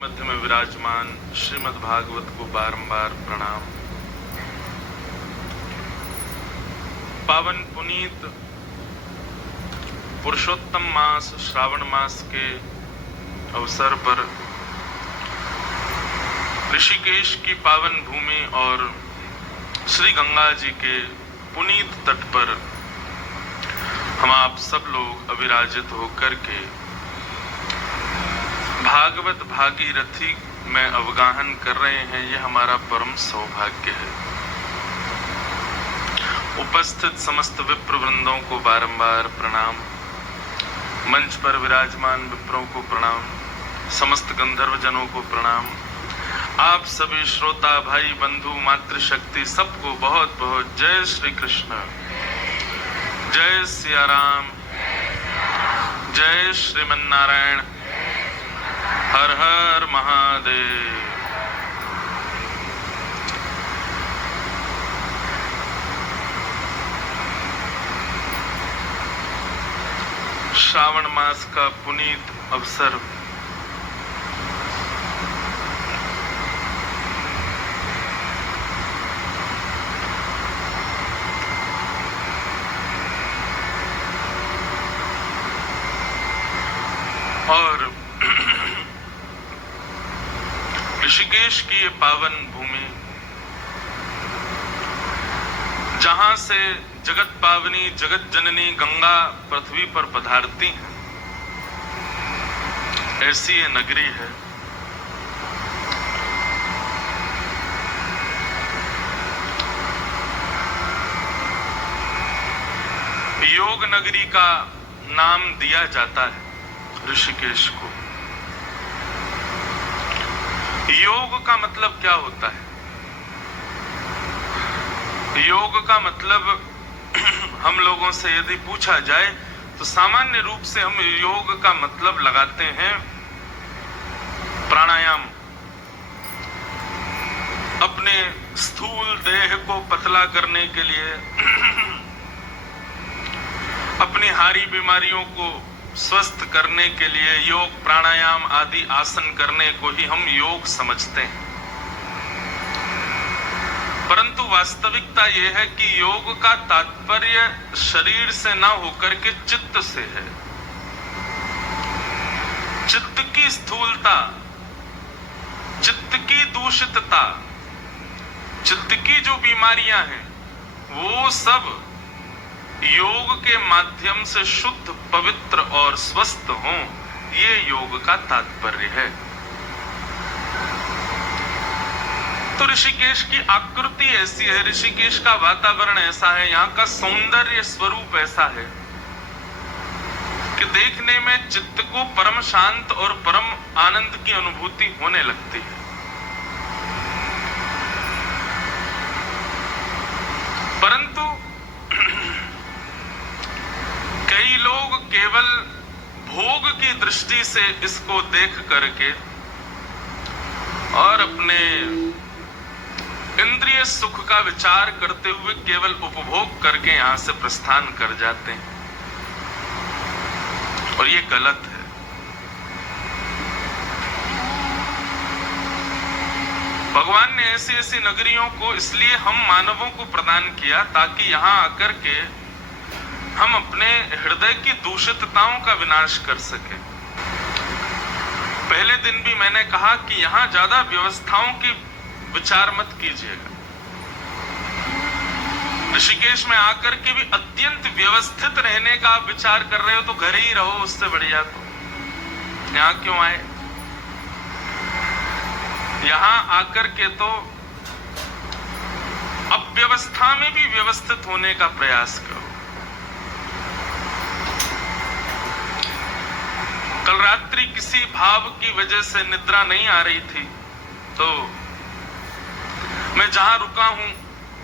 मध्य में विराजमान श्रीमद् भागवत को बारंबार प्रणाम। पावन पुनीत पुरुषोत्तम मास श्रावण मास के अवसर पर ऋषिकेश की पावन भूमि और श्री गंगा जी के पुनीत तट पर हम आप सब लोग अविराजित होकर के भागवत भागीरथी में अवगाहन कर रहे हैं। ये हमारा परम सौभाग्य है। उपस्थित समस्त विप्र वृंदों को बारंबार प्रणाम, मंच पर विराजमान विप्रों को प्रणाम, समस्त गंधर्व जनों को प्रणाम, आप सभी श्रोता भाई बंधु मातृशक्ति सबको बहुत बहुत जय श्री कृष्ण, जय सिया राम, जय श्रीमन नारायण, हर हर महादेव। श्रावण मास का पुनीत अवसर और ऋषिकेश की ये पावन भूमि जहां से जगत पावनी जगत जननी गंगा पृथ्वी पर पधारती है, ऐसी ये नगरी है। योग नगरी का नाम दिया जाता है ऋषिकेश को। योग का मतलब क्या होता है? योग का मतलब हम लोगों से यदि पूछा जाए तो सामान्य रूप से हम योग का मतलब लगाते हैं प्राणायाम। अपने स्थूल देह को पतला करने के लिए, अपनी हारी बीमारियों को स्वस्थ करने के लिए योग प्राणायाम आदि आसन करने को ही हम योग समझते हैं। परंतु वास्तविकता यह है कि योग का तात्पर्य शरीर से ना होकर के चित्त से है। चित्त की स्थूलता, चित्त की दूषितता, चित्त की जो बीमारियां हैं वो सब योग के माध्यम से शुद्ध पवित्र और स्वस्थ हों, ये योग का तात्पर्य है। तो ऋषिकेश की आकृति ऐसी है, ऋषिकेश का वातावरण ऐसा है, यहाँ का सौंदर्य स्वरूप ऐसा है कि देखने में चित्त को परम शांत और परम आनंद की अनुभूति होने लगती है। परंतु कई लोग केवल भोग की दृष्टि से इसको देख करके और अपने इंद्रिय सुख का विचार करते हुए केवल उपभोग करके यहां से प्रस्थान कर जाते हैं, और ये गलत है। भगवान ने ऐसी ऐसी नगरियों को इसलिए हम मानवों को प्रदान किया ताकि यहां आकर के हम अपने हृदय की दूषितताओं का विनाश कर सके। पहले दिन भी मैंने कहा कि यहां ज्यादा व्यवस्थाओं की विचार मत कीजिएगा। ऋषिकेश में आकर के भी अत्यंत व्यवस्थित रहने का आप विचार कर रहे हो तो घर ही रहो, उससे बढ़िया तो यहां क्यों आए। यहां आकर के तो अव्यवस्था में भी व्यवस्थित होने का प्रयास करो। कल रात्रि किसी भाव की वजह से निद्रा नहीं आ रही थी, तो मैं जहां रुका हूं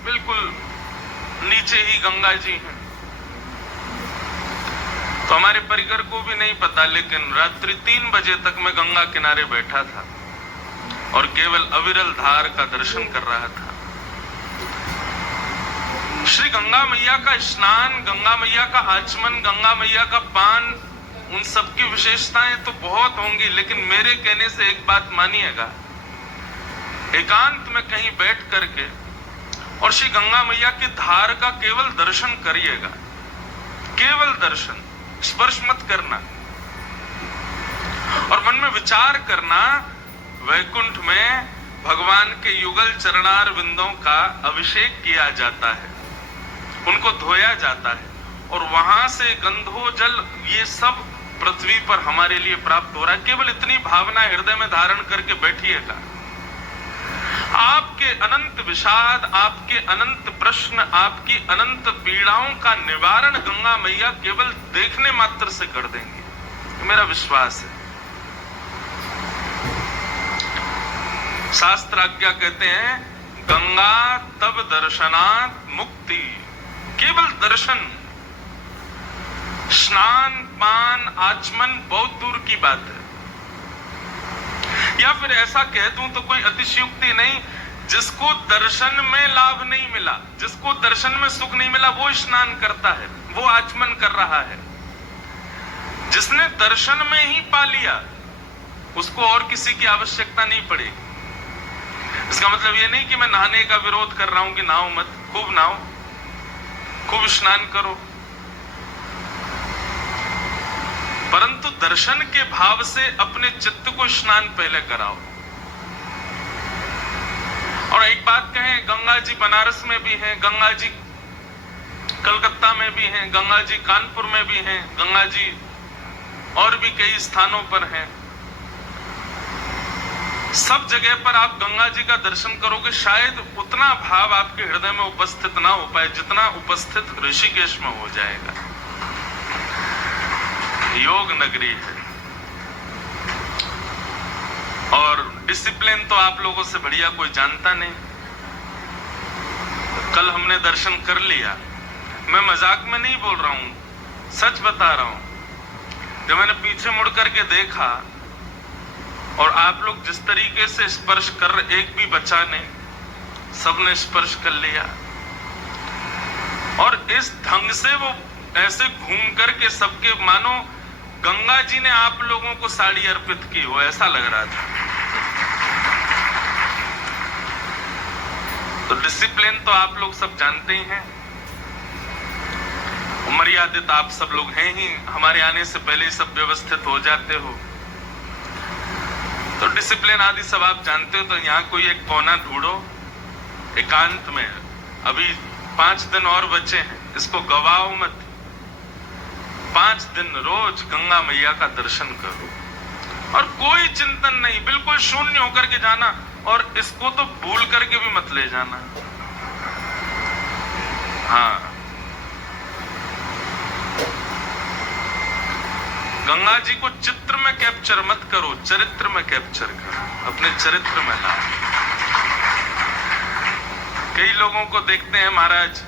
बिल्कुल नीचे ही गंगा जी हैं। तो हमारे परिकर को भी नहीं पता, लेकिन रात्रि 3 बजे तक मैं गंगा किनारे बैठा था और केवल अविरल धार का दर्शन कर रहा था। श्री गंगा मैया का स्नान, गंगा मैया का आचमन, गंगा मैया का पान उन सब की विशेषताएं तो बहुत होंगी, लेकिन मेरे कहने से एक बात मानिएगा, एकांत में कहीं बैठ करके और श्री गंगा मैया की धार का केवल दर्शन करिएगा, केवल दर्शन, स्पर्श मत करना, और मन में विचार करना वैकुंठ में भगवान के युगल चरणार बिंदों का अभिषेक किया जाता है, उनको धोया जाता है, और वहां से गंधो जल ये सब पृथ्वी पर हमारे लिए प्राप्त हो रहा है। केवल इतनी भावना हृदय में धारण करके बैठिएगा, आपके अनंत विषाद, आपके अनंत प्रश्न, आपकी अनंत पीड़ाओं का निवारण गंगा मैया केवल देखने मात्र से कर देंगे, मेरा विश्वास है। शास्त्र आज्ञा कहते हैं, गंगा तब दर्शनात् मुक्ति, केवल दर्शन, स्नान पान आचमन बहुत दूर की बात है। या फिर ऐसा कह दूं तो कोई अतिशयोक्ति नहीं, जिसको दर्शन में लाभ नहीं मिला, जिसको दर्शन में सुख नहीं मिला, वो स्नान करता है, वो आचमन कर रहा है। जिसने दर्शन में ही पा लिया, उसको और किसी की आवश्यकता नहीं पड़ेगी। इसका मतलब ये नहीं कि मैं नहाने का विरोध कर रहा हूं कि नहाओ मत, खूब नहाओ, खूब स्नान करो, परंतु दर्शन के भाव से अपने चित्त को स्नान पहले कराओ। और एक बात कहें, गंगा जी बनारस में भी हैं, गंगा जी कलकत्ता में भी हैं, गंगा जी कानपुर में भी हैं, गंगा जी और भी कई स्थानों पर हैं। सब जगह पर आप गंगा जी का दर्शन करोगे, शायद उतना भाव आपके हृदय में उपस्थित ना हो पाए जितना उपस्थित ऋषिकेश में हो जाएगा। योग नगरी है, और डिसिप्लिन तो आप लोगों से बढ़िया कोई जानता नहीं। कल हमने दर्शन कर लिया, मैं मजाक में नहीं बोल रहा हूं, सच बता रहा हूं। जब मैंने पीछे मुड़ करके देखा और आप लोग जिस तरीके से स्पर्श कर रहे, एक भी बचा नहीं, सबने स्पर्श कर लिया, और इस ढंग से वो ऐसे घूम करके सबके, मानो गंगा जी ने आप लोगों को साड़ी अर्पित की हो, ऐसा लग रहा था। तो डिसिप्लिन तो आप लोग सब जानते ही हैं, मर्यादित आप सब लोग हैं ही, हमारे आने से पहले ही सब व्यवस्थित हो जाते हो, तो डिसिप्लिन आदि सब आप जानते हो। तो यहाँ कोई एक कोना ढूंढो एकांत में, अभी 5 दिन और बचे हैं, इसको गवाओ मत। 5 दिन रोज गंगा मैया का दर्शन करो, और कोई चिंतन नहीं, बिल्कुल शून्य होकर के जाना, और इसको तो भूल करके भी मत ले जाना। हाँ, गंगा जी को चित्र में कैप्चर मत करो, चरित्र में कैप्चर करो, अपने चरित्र में ला। कई लोगों को देखते हैं महाराज,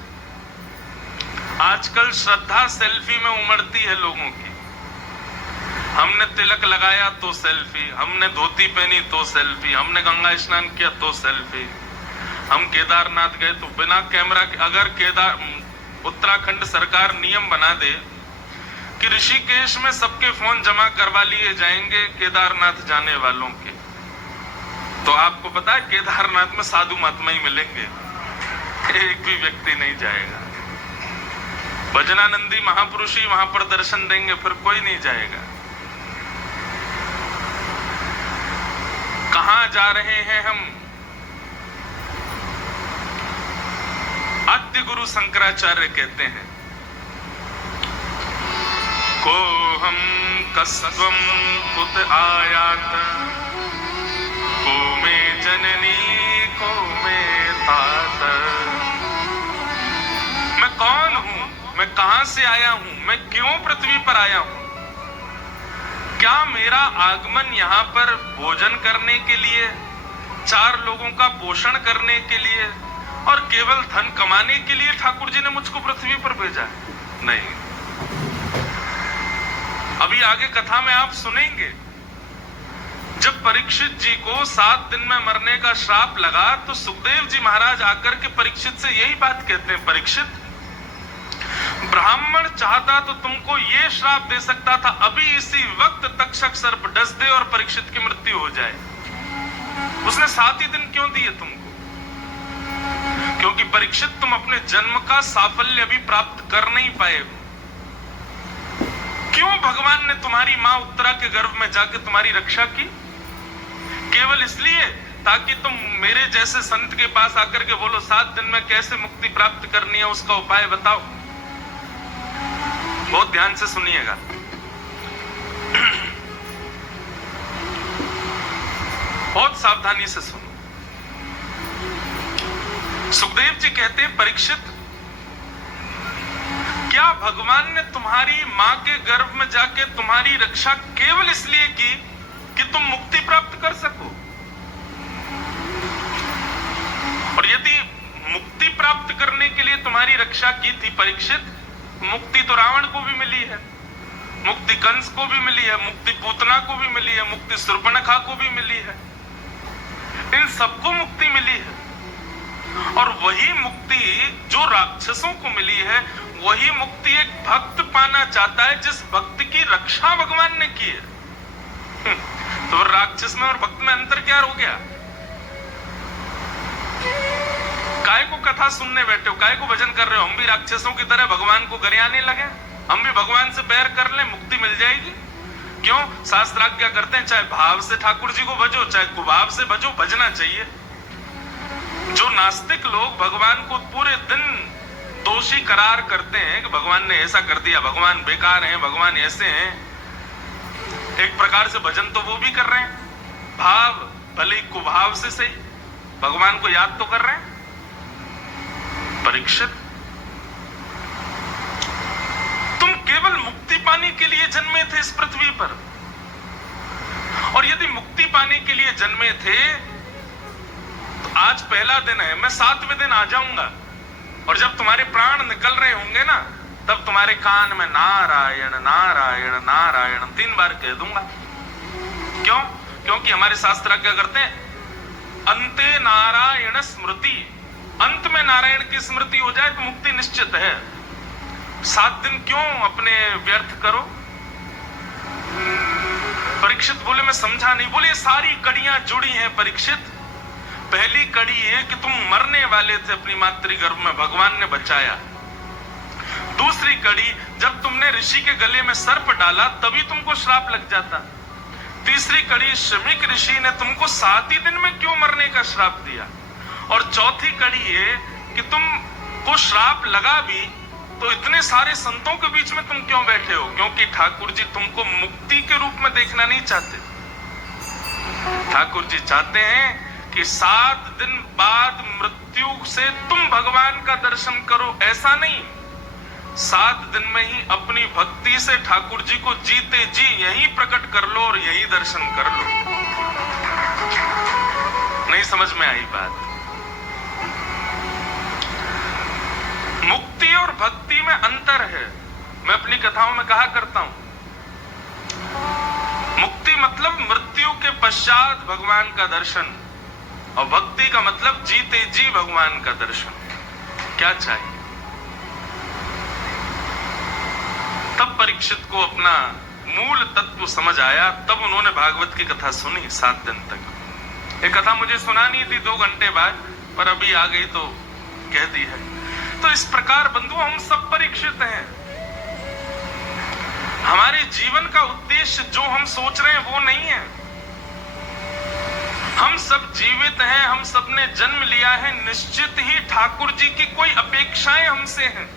आजकल श्रद्धा सेल्फी में उमड़ती है लोगों की। हमने तिलक लगाया तो सेल्फी, हमने धोती पहनी तो सेल्फी, हमने गंगा स्नान किया तो सेल्फी, हम केदारनाथ गए तो बिना कैमरा के। अगर उत्तराखंड सरकार नियम बना दे कि ऋषिकेश में सबके फोन जमा करवा लिए जाएंगे केदारनाथ जाने वालों के, तो आपको पता है केदारनाथ में साधु महात्मा ही मिलेंगे, एक भी व्यक्ति नहीं जाएगा। भजनानंदी महापुरुष ही वहां पर दर्शन देंगे, फिर कोई नहीं जाएगा। कहां जा रहे हैं हम? आद्य गुरु शंकराचार्य कहते हैं, को हम कस्त्वं कुत आयात, को में जननी को में तात। मैं कौन हूं, मैं कहां से आया हूं, मैं क्यों पृथ्वी पर आया हूं? क्या मेरा आगमन यहाँ पर भोजन करने के लिए, 4 लोगों का पोषण करने के लिए और केवल धन कमाने के लिए ठाकुर जी ने मुझको पृथ्वी पर भेजा है? नहीं। अभी आगे कथा में आप सुनेंगे, जब परीक्षित जी को 7 दिन में मरने का श्राप लगा तो सुखदेव जी महाराज आकर के परीक्षित से यही बात कहते हैं, परीक्षित ब्राह्मण चाहता तो तुमको ये श्राप दे सकता था, अभी इसी वक्त तक्षक सर्प डस दे और परीक्षित की मृत्यु हो जाए। उसने 7 ही दिन क्यों दिए तुमको? क्योंकि परीक्षित तुम अपने जन्म का साफल्य अभी प्राप्त कर नहीं पाए हो। क्यों भगवान ने तुम्हारी मां उत्तरा के गर्भ में जाके तुम्हारी रक्षा की? केवल इसलिए ताकि तुम मेरे जैसे संत के पास आकर के बोलो 7 दिन में कैसे मुक्ति प्राप्त करनी है, उसका उपाय बताओ। बहुत ध्यान से सुनिएगा। बहुत सावधानी से सुनो। सुखदेव जी कहते हैं, परीक्षित, क्या भगवान ने तुम्हारी मां के गर्भ में जाके तुम्हारी रक्षा केवल इसलिए की कि तुम मुक्ति प्राप्त कर सको? और यदि मुक्ति प्राप्त करने के लिए तुम्हारी रक्षा की थी परीक्षित, मुक्ति तो रावण को भी मिली है, मुक्ति कंस को भी मिली है, मुक्ति पूतना को भी मिली है, मुक्ति शूर्पणखा को भी मिली है, इन सबको मुक्ति मिली है। और वही मुक्ति जो राक्षसों को मिली है, वही मुक्ति एक भक्त पाना चाहता है जिस भक्त की रक्षा भगवान ने की है। तो राक्षस में और भक्त में अंतर क्या हो गया? काय को कथा सुनने बैठे हो, काय को भजन कर रहे हो? हम भी राक्षसों की तरह भगवान को गरियाने लगे, हम भी भगवान से बैर कर ले, मुक्ति मिल जाएगी? क्यों? शास्त्राज्ञा करते हैं चाहे भाव से ठाकुर जी को भजो, चाहे कुभाव से भजो, भजना चाहिए। जो नास्तिक लोग भगवान को पूरे दिन दोषी करार करते हैं कि भगवान ने ऐसा कर दिया, भगवान बेकार हैं, भगवान ऐसे हैं, एक प्रकार से भजन तो वो भी कर रहे हैं, भाव भले ही कुभाव से सही, भगवान को याद तो कर रहे हैं। परीक्षित, तुम केवल मुक्ति पाने के लिए जन्मे थे इस पृथ्वी पर, और यदि मुक्ति पाने के लिए जन्मे थे तो आज पहला दिन है, मैं 7वें दिन आ जाऊंगा, और जब तुम्हारे प्राण निकल रहे होंगे ना, तब तुम्हारे कान में नारायण नारायण नारायण 3 बार कह दूंगा। क्यों? क्योंकि हमारे शास्त्र क्या करते हैं, अंते नारायण स्मृति, अंत में नारायण की स्मृति हो जाए तो मुक्ति निश्चित है। 7 दिन क्यों अपने व्यर्थ करो? परीक्षित बोले, मैं समझा नहीं। बोले, सारी कड़ियां जुड़ी हैं परीक्षित। पहली कड़ी है कि तुम मरने वाले थे अपनी मातृगर्भ में, भगवान ने बचाया। दूसरी कड़ी, जब तुमने ऋषि के गले में सर्प डाला तभी तुमको श्राप लग जाता। तीसरी कड़ी, शमीक ऋषि ने तुमको 7 ही दिन में क्यों मरने का श्राप दिया। और चौथी कड़ी है कि तुमको श्राप लगा भी तो इतने सारे संतों के बीच में तुम क्यों बैठे हो? क्योंकि ठाकुर जी तुमको मुक्ति के रूप में देखना नहीं चाहते। ठाकुर जी चाहते हैं कि 7 दिन बाद मृत्यु से तुम भगवान का दर्शन करो, ऐसा नहीं। 7 दिन में ही अपनी भक्ति से ठाकुर जी को जीते जी यहीं प्रकट कर लो और यहीं दर्शन कर लो। नहीं समझ में आई बात? मुक्ति और भक्ति में अंतर है। मैं अपनी कथाओं में कहा करता हूं, मुक्ति मतलब मृत्यु के पश्चात भगवान का दर्शन, और भक्ति का मतलब जीते जी भगवान का दर्शन। क्या चाहिए? तब परीक्षित को अपना मूल तत्व समझ आया, तब उन्होंने भागवत की कथा सुनी 7 दिन तक। ये कथा मुझे सुनानी थी 2 घंटे बाद, पर अभी आ गई तो कह दी है। तो इस प्रकार बंधु हम सब परीक्षित हैं। हमारे जीवन का उद्देश्य जो हम सोच रहे हैं वो नहीं है। हम सब जीवित हैं, हम सब ने जन्म लिया है, निश्चित ही ठाकुर जी की कोई अपेक्षाएं हमसे हैं।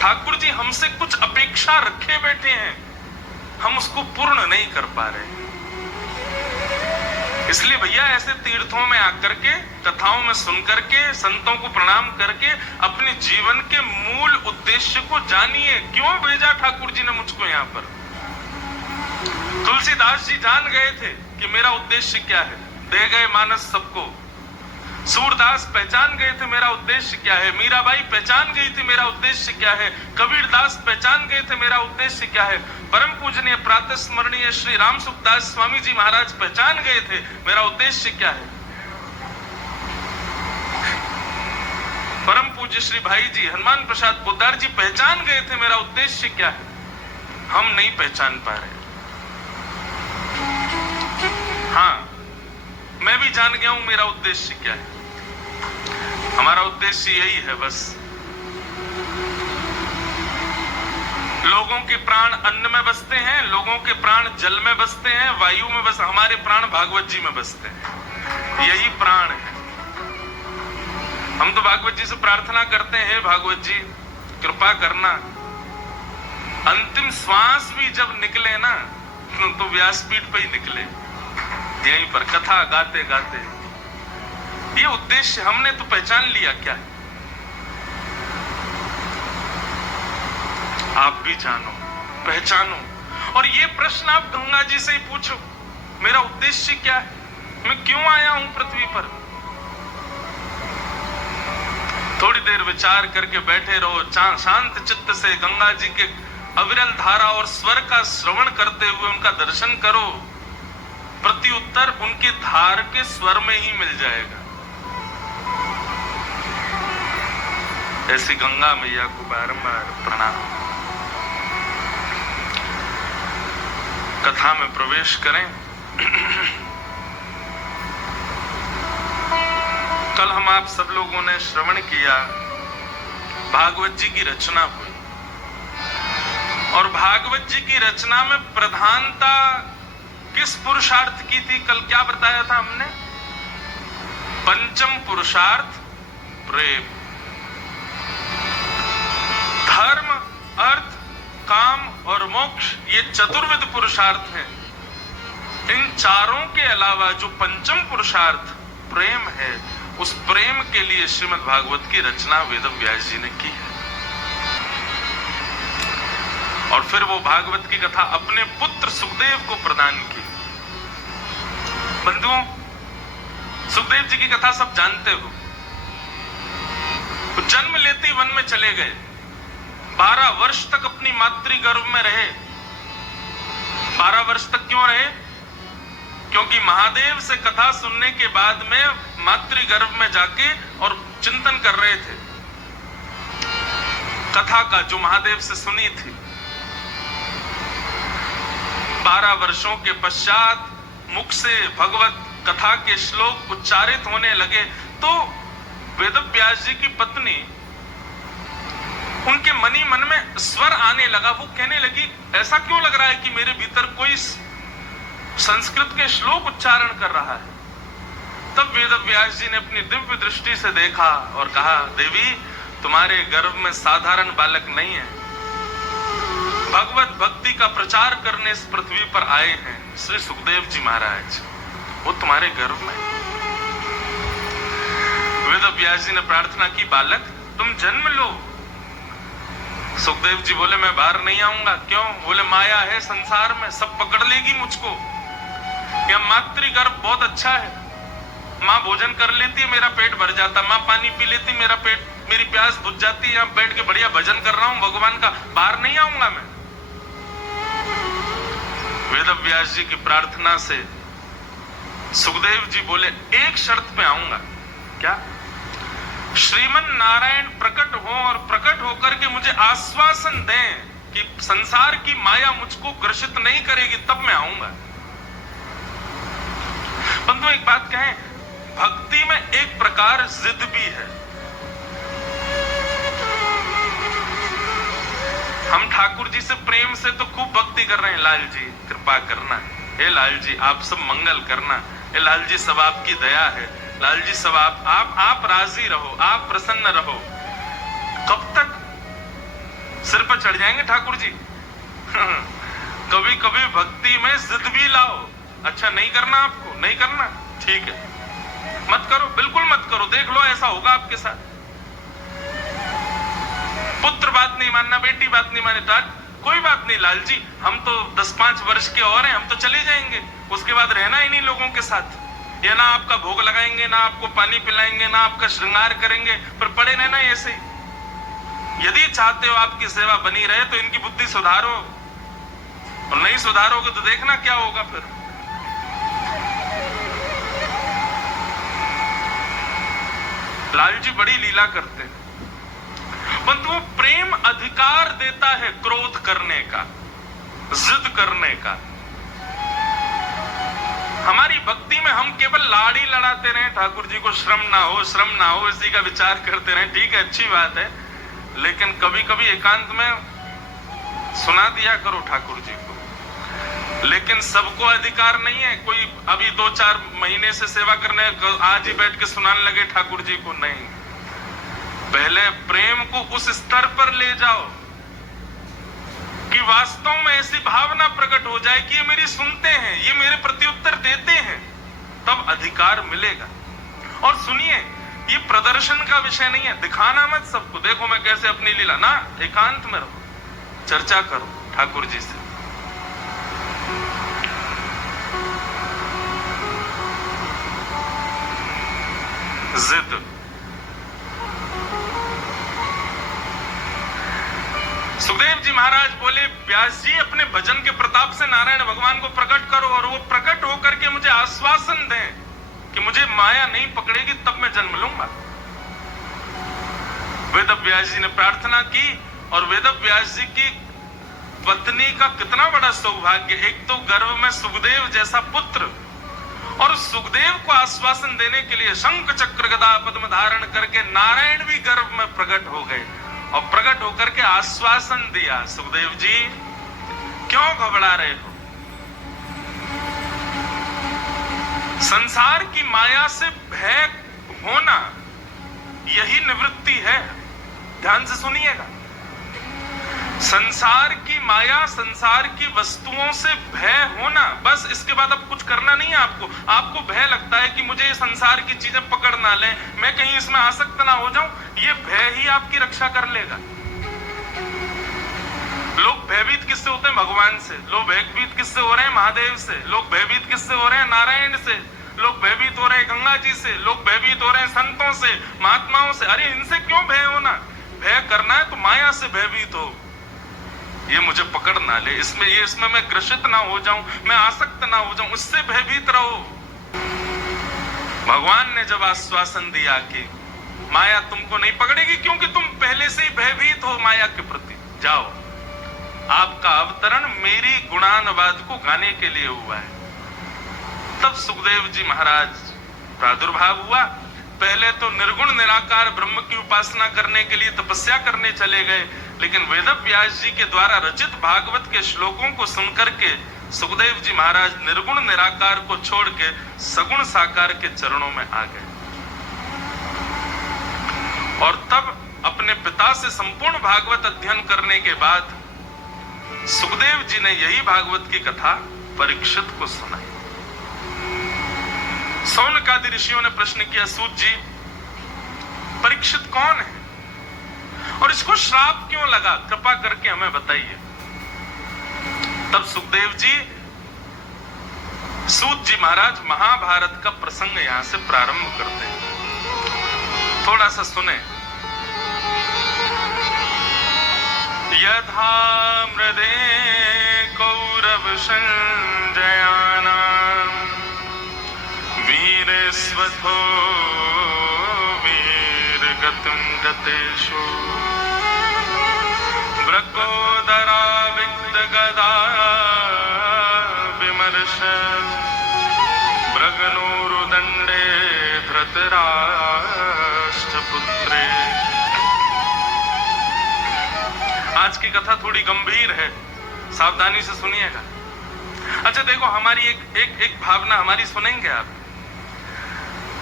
ठाकुर जी हमसे कुछ अपेक्षा रखे बैठे हैं, हम उसको पूर्ण नहीं कर पा रहे। इसलिए भैया ऐसे तीर्थों में आकर के, कथाओं में सुन करके, संतों को प्रणाम करके अपने जीवन के मूल उद्देश्य को जानिए। क्यों भेजा ठाकुर जी ने मुझको यहाँ पर? तुलसीदास जी जान गए थे कि मेरा उद्देश्य क्या है, दे गए मानस सबको। सूरदास पहचान गए थे मेरा उद्देश्य क्या है, मीराबाई पहचान गई थी मेरा उद्देश्य क्या है, कबीरदास पहचान गए थे मेरा उद्देश्य क्या है, परम पूजनीय प्रातः स्मरणीय श्री राम सुखदास स्वामी जी महाराज पहचान गए थे मेरा उद्देश्य क्या है। परम पूज्य श्री भाई जी हनुमान प्रसाद पोद्दार जी पहचान गए थे मेरा उद्देश्य क्या है, हम नहीं पहचान पा रहे। हाँ, मैं भी जान गया हूं मेरा उद्देश्य क्या है। हमारा उद्देश्य यही है बस, लोगों के प्राण अन्न में बसते हैं, लोगों के प्राण जल में बसते हैं, वायु में बस, हमारे प्राण भागवत जी में बसते हैं। यही प्राण है। हम तो भागवत जी से प्रार्थना करते हैं, भागवत जी कृपा करना, अंतिम श्वास भी जब निकले ना तो व्यासपीठ पे ही निकले, यहीं पर कथा गाते गाते। ये उद्देश्य हमने तो पहचान लिया क्या है। आप भी जानो, पहचानो, और ये प्रश्न आप गंगा जी से ही पूछो, मेरा उद्देश्य क्या है, मैं क्यों आया हूं पृथ्वी पर। थोड़ी देर विचार करके बैठे रहो, शांत चित्त से गंगा जी के अविरल धारा और स्वर का श्रवण करते हुए उनका दर्शन करो। प्रत्युत्तर उनके धार के स्वर में ही मिल जाएगा। ऐसी गंगा मैया को बारंबार प्रणाम। कथा में प्रवेश करें। कल हम आप सब लोगों ने श्रवण किया, भागवत जी की रचना हुई, और भागवत जी की रचना में प्रधानता किस पुरुषार्थ की थी। कल क्या बताया था हमने, पंचम पुरुषार्थ प्रेम। धर्म, अर्थ, काम और मोक्ष, ये चतुर्विध पुरुषार्थ हैं। इन चारों के अलावा जो पंचम पुरुषार्थ प्रेम है, उस प्रेम के लिए श्रीमद् भागवत की रचना वेद व्यास जी ने की है। और फिर वो भागवत की कथा अपने पुत्र सुखदेव को प्रदान की। बंधुओं, सुखदेव जी की कथा सब जानते हो। वो जन्म लेते ही वन में चले गए, 12 वर्ष तक अपनी मातृ गर्भ में रहे। 12 वर्ष तक क्यों रहे? क्योंकि महादेव से कथा सुनने के बाद में मातृ गर्भ में जाके और चिंतन कर रहे थे कथा का, जो महादेव से सुनी थी। 12 वर्षों के पश्चात मुख से भगवत कथा के श्लोक उच्चारित होने लगे तो वेदव्यास जी की पत्नी, उनके मनी मन में स्वर आने लगा। वो कहने लगी, ऐसा क्यों लग रहा है कि मेरे भीतर कोई संस्कृत के श्लोक उच्चारण कर रहा है। तब वेदव्यास जी ने अपनी दिव्य दृष्टि से देखा और कहा, देवी तुम्हारे गर्भ में साधारण बालक नहीं है, भगवत भक्ति का प्रचार करने इस पृथ्वी पर आए हैं श्री सुखदेव जी महाराज, वो तुम्हारे गर्भ में। वेदव्यास जी ने प्रार्थना की, बालक तुम जन्म लो। सुखदेव जी बोले, मैं बाहर नहीं आऊंगा। क्यों? बोले, माया है संसार में, सब पकड़ लेगी मुझको। यह मातृ गर्भ बहुत अच्छा है, माँ भोजन कर लेती है, मेरा पेट भर जाता, माँ पानी पी लेती, मेरा पेट, मेरी प्यास बुझ जाती है, यहाँ बैठ के बढ़िया भजन कर रहा हूं भगवान का, बाहर नहीं आऊंगा मैं। वेदव्यास जी की प्रार्थना से सुखदेव जी बोले, एक शर्त पे आऊंगा। क्या? श्रीमन नारायण प्रकट हो और प्रकट होकर के मुझे आश्वासन दें कि संसार की माया मुझको ग्रसित नहीं करेगी, तब मैं आऊंगा। परंतु एक बात कहें, भक्ति में एक प्रकार जिद भी है। हम ठाकुर जी से प्रेम से तो खूब भक्ति कर रहे हैं, लाल जी कृपा करना, हे लाल जी आप सब मंगल करना, हे लाल जी सब आपकी दया है, लाल जी सब आप राजी रहो, आप प्रसन्न रहो। कब तक सिर पर चढ़ जाएंगे ठाकुर जी? कभी कभी भक्ति में जिद भी लाओ। अच्छा नहीं करना, आपको नहीं करना, ठीक है, मत करो, बिल्कुल मत करो, देख लो ऐसा होगा आपके साथ। पुत्र बात नहीं मानना, बेटी बात नहीं माने, कोई बात नहीं लाल जी, हम तो 10-5 वर्ष के और हैं, हम तो चले जाएंगे, उसके बाद रहना इन्हीं लोगों के साथ। ये ना आपका भोग लगाएंगे, ना आपको पानी पिलाएंगे, ना आपका श्रृंगार करेंगे, पर पड़े रहना ऐसे ही। यदि चाहते हो आपकी सेवा बनी रहे तो इनकी बुद्धि सुधारो, और नहीं सुधारोगे तो देखना क्या होगा फिर। लाल जी बड़ी लीला करते हैं, परंतु वो प्रेम अधिकार देता है क्रोध करने का, जिद करने का। हमारी भक्ति में हम केवल लाड़ी लड़ाते रहे, ठाकुर जी को श्रम ना हो, श्रम ना हो, इसी का विचार करते रहे, ठीक है, अच्छी बात है, लेकिन कभी कभी एकांत में सुना दिया करो ठाकुर जी को। लेकिन सबको अधिकार नहीं है, कोई अभी 2-4 महीने से सेवा करने आज ही बैठ के सुनाने लगे ठाकुर जी को, नहीं। पहले प्रेम को उस स्तर पर ले जाओ कि वास्तव में ऐसी भावना प्रकट हो जाए कि ये मेरी सुनते हैं, ये मेरे प्रत्युत्तर देते हैं, तब अधिकार मिलेगा। और सुनिए, ये प्रदर्शन का विषय नहीं है, दिखाना मत सबको, देखो मैं कैसे अपनी लीला, ना, एकांत में रहो, चर्चा करो ठाकुर जी से। जिद, सुखदेव जी महाराज बोले, व्यास जी अपने भजन के प्रताप से नारायण भगवान को प्रकट करो और वो प्रकट होकर के मुझे आश्वासन दें कि मुझे माया नहीं पकड़ेगी, तब मैं जन्म लूंगा। वेद व्यास जी ने प्रार्थना की, और वेद व्यास जी की पत्नी का कितना बड़ा सौभाग्य, एक तो गर्भ में सुखदेव जैसा पुत्र, और सुखदेव को आश्वासन देने के लिए शंख चक्र गदा पद्म धारण करके नारायण भी गर्भ में प्रकट हो गए और प्रकट होकर के आश्वासन दिया, सुखदेव जी क्यों घबरा रहे हो, संसार की माया से भय होना यही निवृत्ति है। ध्यान से सुनिएगा, संसार की माया, संसार की वस्तुओं से भय होना, बस, इसके बाद अब कुछ करना नहीं है आपको। आपको भय लगता है कि मुझे ये संसार की चीजें पकड़ ना लें, मैं कहीं इसमें आसक्त ना हो जाऊं, ये भय ही आपकी रक्षा कर लेगा। लोग भयभीत किससे होते हैं? भगवान से। लोग भयभीत किससे हो रहे हैं? महादेव से। लोग भयभीत किससे हो रहे हैं? नारायण से। लोग भयभीत हो रहे हैं गंगा जी से। लोग भयभीत हो रहे हैं संतों से, महात्माओं से। अरे इनसे क्यों भय होना? भय करना है तो माया से भयभीत हो, ये मुझे पकड़ ना ले, इसमें मैं ग्रसित ना हो जाऊं, मैं आसक्त ना हो जाऊं, उससे भयभीत रहो। भगवान ने जब आश्वासन दिया कि माया तुमको नहीं पकड़ेगी क्योंकि तुम पहले से ही भयभीत हो माया के प्रति, जाओ, आपका अवतरण मेरी गुणानुवाद को गाने के लिए हुआ है। तब सुखदेव जी महाराज प्रादुर्भाव हुआ। पहले तो निर्गुण निराकार ब्रह्म की उपासना करने के लिए तपस्या करने चले गए, लेकिन वेद व्यास जी के द्वारा रचित भागवत के श्लोकों को सुनकर के सुखदेव जी महाराज निर्गुण निराकार को छोड़ के सगुण साकार के चरणों में आ गए। और तब अपने पिता से संपूर्ण भागवत अध्ययन करने के बाद सुखदेव जी ने यही भागवत की कथा परीक्षित को सुनाई। सौनकादि ऋषियों ने प्रश्न किया, सूत जी, परीक्षित कौन है और इसको श्राप क्यों लगा, कृपा करके हमें बताइए। तब सुखदेव जी, सूत जी महाराज महाभारत का प्रसंग यहां से प्रारंभ करते हैं, थोड़ा सा सुने। यथा मृदे कौरव संजयानां वीरस्वथो वीरगतिं गतेषु ब्रकोदरा विक्तगदा विमर्श ब्रगनोरुदण्डे धृतराष्ट्रपुत्रे। आज की कथा थोड़ी गंभीर है, सावधानी से सुनिएगा। अच्छा देखो, हमारी एक भावना हमारी सुनेंगे आप।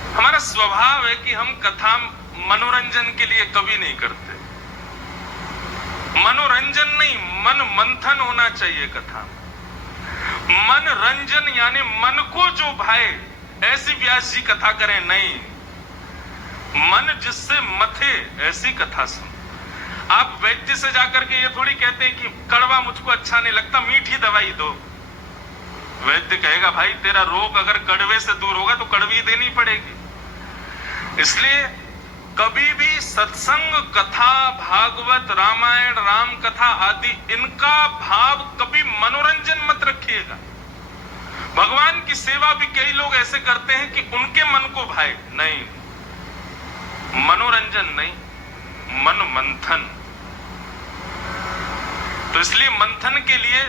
हमारा स्वभाव है कि हम कथा मनोरंजन के लिए कभी नहीं करते। मनोरंजन नहीं, मन मंथन होना चाहिए कथा। मन रंजन यानी मन को जो भाए, ऐसी व्यास जी कथा करें नहीं। मन जिससे मथे ऐसी कथा सुन। आप वैद्य से जाकर के ये थोड़ी कहते हैं कि कड़वा मुझको अच्छा नहीं लगता, मीठी दवाई दो। वैद्य कहेगा भाई तेरा रोग अगर कड़वे से दूर होगा तो कड़वी देनी पड़ेगी। इसलिए कभी भी सत्संग, कथा, भागवत, रामायण, राम कथा आदि, इनका भाव कभी मनोरंजन मत रखिएगा। भगवान की सेवा भी कई लोग ऐसे करते हैं कि उनके मन को भाए, नहीं। मनोरंजन नहीं, मन मंथन। तो इसलिए मंथन के लिए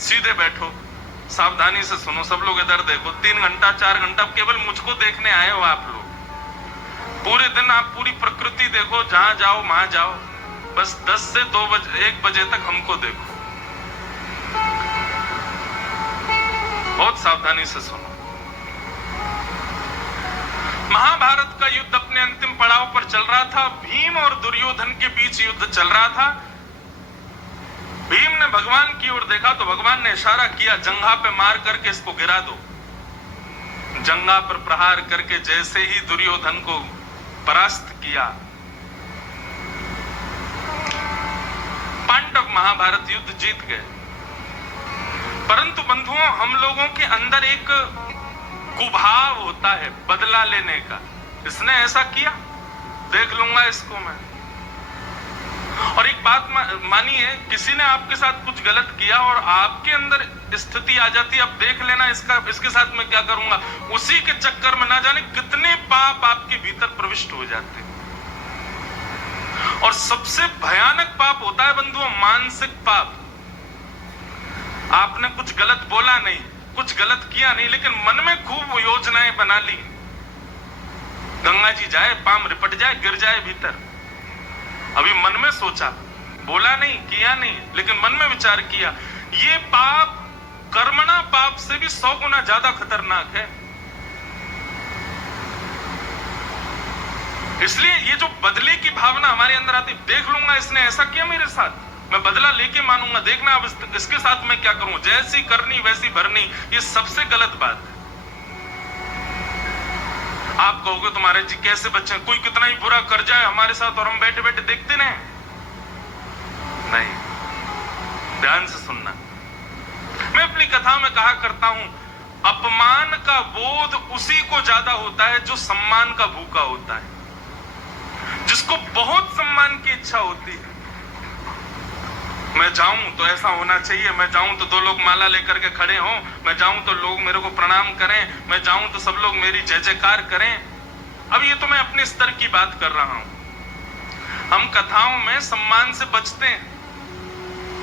सीधे बैठो, सावधानी से सुनो, सब लोग इधर देखो। 3 घंटा 4 घंटा केवल मुझको देखने आए हो आप लोग। पूरे दिन आप पूरी प्रकृति देखो, जहां जाओ वहां जाओ, बस 10 से 2 बजे 1 बजे तक हमको देखो। बहुत सावधानी से सुनो। महाभारत का युद्ध अपने अंतिम पड़ाव पर चल रहा था। भीम और दुर्योधन के बीच युद्ध चल रहा था। भीम ने भगवान की ओर देखा तो भगवान ने इशारा किया, जंघा पे मार करके इसको गिरा दो। जंघा पर प्रहार करके जैसे ही दुर्योधन को परास्त किया, पांडव महाभारत युद्ध जीत गए। परंतु बंधुओं, हम लोगों के अंदर एक कुभाव होता है बदला लेने का। इसने ऐसा किया, देख लूंगा इसको मैं। और एक बात मानिए, किसी ने आपके साथ कुछ गलत किया और आपके अंदर स्थिति आ जाती है, अब देख लेना इसके साथ मैं क्या करूंगा। उसी के चक्कर में ना जाने कितने पाप आपके भीतर प्रविष्ट हो जाते हैं। और सबसे भयानक पाप होता है बंधुओं, मानसिक पाप। आपने कुछ गलत बोला नहीं, कुछ गलत किया नहीं, लेकिन मन में खूब योजनाएं बना ली। गंगा जी जाए, पाम रिपट जाए, गिर जाए भीतर। अभी मन में सोचा, बोला नहीं, किया नहीं, लेकिन मन में विचार किया। ये पाप कर्मणा पाप से भी 100 गुना ज्यादा खतरनाक है। इसलिए ये जो बदले की भावना हमारे अंदर आती, देख लूंगा इसने ऐसा किया मेरे साथ, मैं बदला लेके मानूंगा, देखना अब इसके साथ मैं क्या करूं, जैसी करनी वैसी भरनी, ये सबसे गलत बात है। आप कहोगे तुम्हारे जी कैसे बच्चे, कोई कितना ही बुरा कर जाए हमारे साथ और हम बैठे बैठे देखते नहीं। ध्यान से सुनना। मैं अपनी कथा में कहा करता हूं, अपमान का बोध उसी को ज्यादा होता है जो सम्मान का भूखा होता है, जिसको बहुत सम्मान की इच्छा होती है। मैं जाऊं तो ऐसा होना चाहिए, मैं जाऊं तो 2 लोग माला लेकर के खड़े हों, मैं जाऊं तो लोग मेरे को प्रणाम करें, मैं जाऊं तो सब लोग मेरी जय जयकार करें। अब ये तो मैं अपने स्तर की बात कर रहा हूं। हम कथाओं में सम्मान से बचते हैं,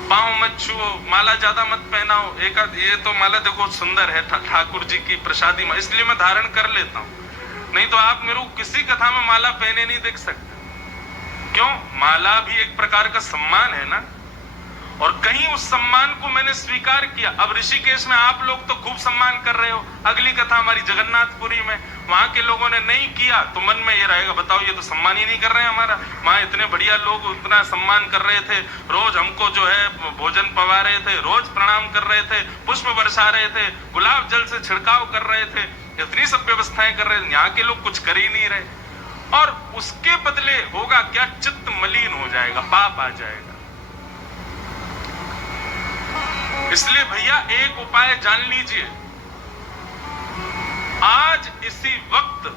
पांव मत छुओ, माला ज्यादा मत पहनाओ। एक ये तो माला देखो सुंदर है, ठाकुर जी की प्रसादी माला, इसलिए मैं धारण कर लेता हूं। नहीं तो आप मेरे को किसी कथा में माला पहने नहीं देख सकते। क्यों? माला भी एक प्रकार का सम्मान है ना, और कहीं उस सम्मान को मैंने स्वीकार किया। अब ऋषिकेश में आप लोग तो खूब सम्मान कर रहे हो, अगली कथा हमारी जगन्नाथपुरी में, वहां के लोगों ने नहीं किया तो मन में ये रहेगा, बताओ ये तो सम्मान ही नहीं कर रहे हैं हमारा। वहां इतने बढ़िया लोग इतना सम्मान कर रहे थे, रोज हमको जो है भोजन पवा रहे थे, रोज प्रणाम कर रहे थे, पुष्प बरसा रहे थे, गुलाब जल से छिड़काव कर रहे थे, इतनी सब व्यवस्थाएं कर रहे थे, यहाँ के लोग कुछ कर ही नहीं रहे। और उसके बदले होगा क्या, चित्त मलिन हो जाएगा, पाप आ जाएगा। इसलिए भैया एक उपाय जान लीजिए, आज इसी वक्त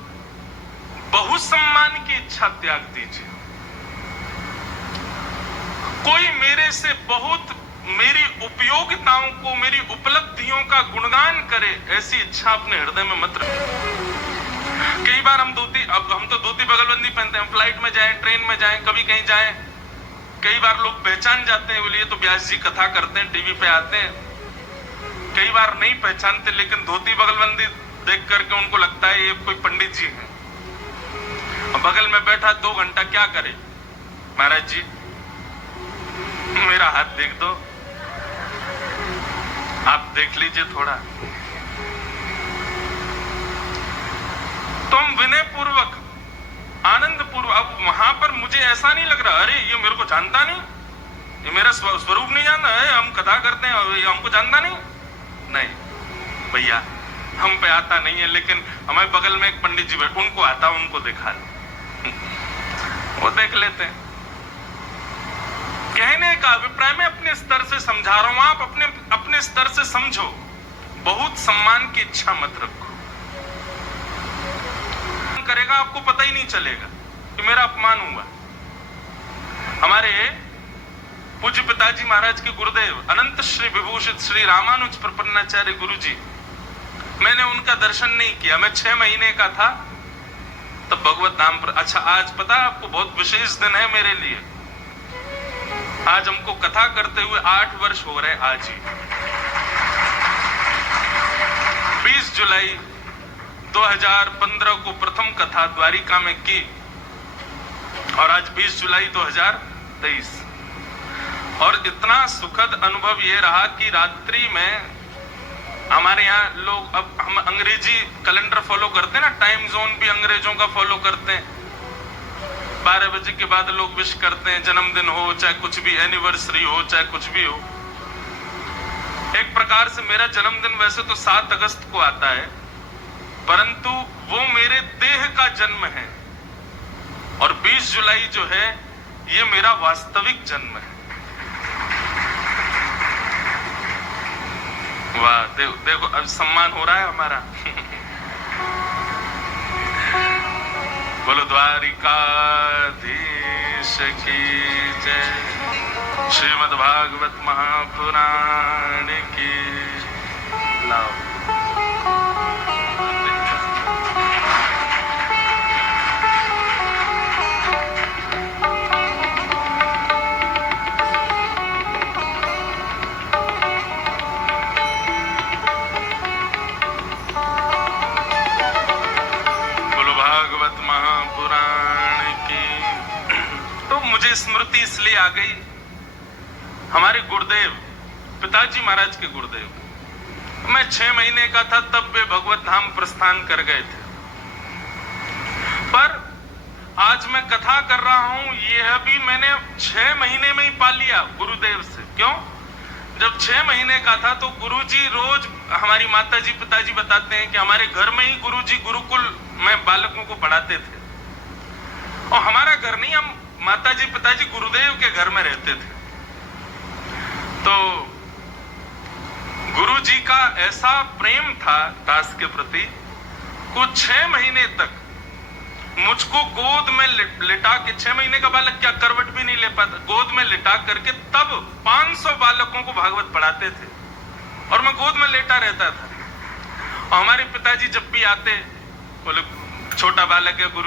बहुसम्मान की इच्छा त्याग दीजिए। कोई मेरे से बहुत मेरी उपयोगिताओं को, मेरी उपलब्धियों का गुणगान करे, ऐसी इच्छा अपने हृदय में मत रखें। कई बार हम तो धोती बगलबंदी पहनते हैं, फ्लाइट में जाएं, ट्रेन में जाएं, कभी कहीं जाएं, कई बार लोग पहचान जाते हैं, बोलिए तो व्यास जी कथा करते हैं, टीवी पे आते हैं। कई बार नहीं पहचानते, लेकिन धोती बगलबंदी देख करके उनको लगता है ये कोई पंडित जी हैं। बगल में बैठा 2 घंटा क्या करे, महाराज जी मेरा हाथ देख दो, आप देख लीजिए थोड़ा। तुम विनय पूर्वक, आनंद पूर्वक, अब वहां पर मुझे ऐसा नहीं लग रहा अरे ये मेरे को जानता नहीं, ये मेरा स्वरूप नहीं जानता है, हम कथा करते हैं ये हमको जानता नहीं। नहीं भैया, हम पे आता नहीं है, लेकिन हमारे बगल में एक पंडित जी बैठे, उनको आता, उनको दिखा लो, वो देख लेते हैं। कहने का अभिप्राय मैं अपने स्तर से समझा रहा हूं, आप अपने स्तर से समझो। बहुत सम्मान की इच्छा मत रखो, करेगा आपको पता ही नहीं चलेगा कि मेरा अपमान हुआ। हमारे पूज्य पिताजी महाराज के गुरुदेव अनंत श्री विभूषित श्री रामानुज प्रपन्नाचार्य गुरु जी, मैंने उनका दर्शन नहीं किया। मैं 6 महीने का था, तब भगवत धाम पर। अच्छा, आज पता है आपको, बहुत विशेष दिन है मेरे लिए। आज हमको कथा करते हुए 8 वर्ष हो रहे आज ही। 20 जुलाई 2015 को प्रथम कथा द्वारिका में की और आज 20 जुलाई 2023। और इतना सुखद अनुभव ये रहा कि रात्रि में हमारे यहाँ लोग, अब हम अंग्रेजी कैलेंडर फॉलो करते हैं ना, टाइम जोन भी अंग्रेजों का फॉलो करते हैं। 12 बजे के बाद लोग विश करते हैं, जन्मदिन हो चाहे कुछ भी, एनिवर्सरी हो चाहे कुछ भी हो। एक प्रकार से मेरा जन्मदिन वैसे तो 7 अगस्त को आता है, परंतु वो मेरे देह का जन्म है और 20 जुलाई जो है ये मेरा वास्तविक जन्म है। वाह, देखो अब सम्मान हो रहा है हमारा। बोलो द्वारिकाधीश की जय, श्रीमद् भागवत महापुराण की। लाओ स्मृति इसलिए आ गई, हमारे गुरुदेव पिताजी महाराज के गुरुदेव, मैं 6 महीने का था तब वे भगवत धाम प्रस्थान कर गए थे। पर आज मैं कथा कर रहा हूं, यह भी मैंने 6 महीने में ही पा लिया गुरुदेव से। क्यों? जब 6 महीने का था तो गुरुजी रोज, हमारी माताजी पिताजी बताते हैं कि हमारे घर में ही गुरुजी गुरुकुल में बालकों को पढ़ाते थे। और हमारा घर नहीं, हम माताजी पिताजी गुरुदेव के घर में रहते थे। तो गुरुजी का ऐसा प्रेम था दास के प्रति, कुछ 6 महीने तक मुझको गोद में लिटा के, 6 महीने का बालक क्या करवट भी नहीं ले पाता, गोद में लिटा करके तब 500 बालकों को भागवत पढ़ाते थे और मैं गोद में लेटा रहता था। और हमारे पिताजी जब भी आते, बोले छोटा बालक है गुरु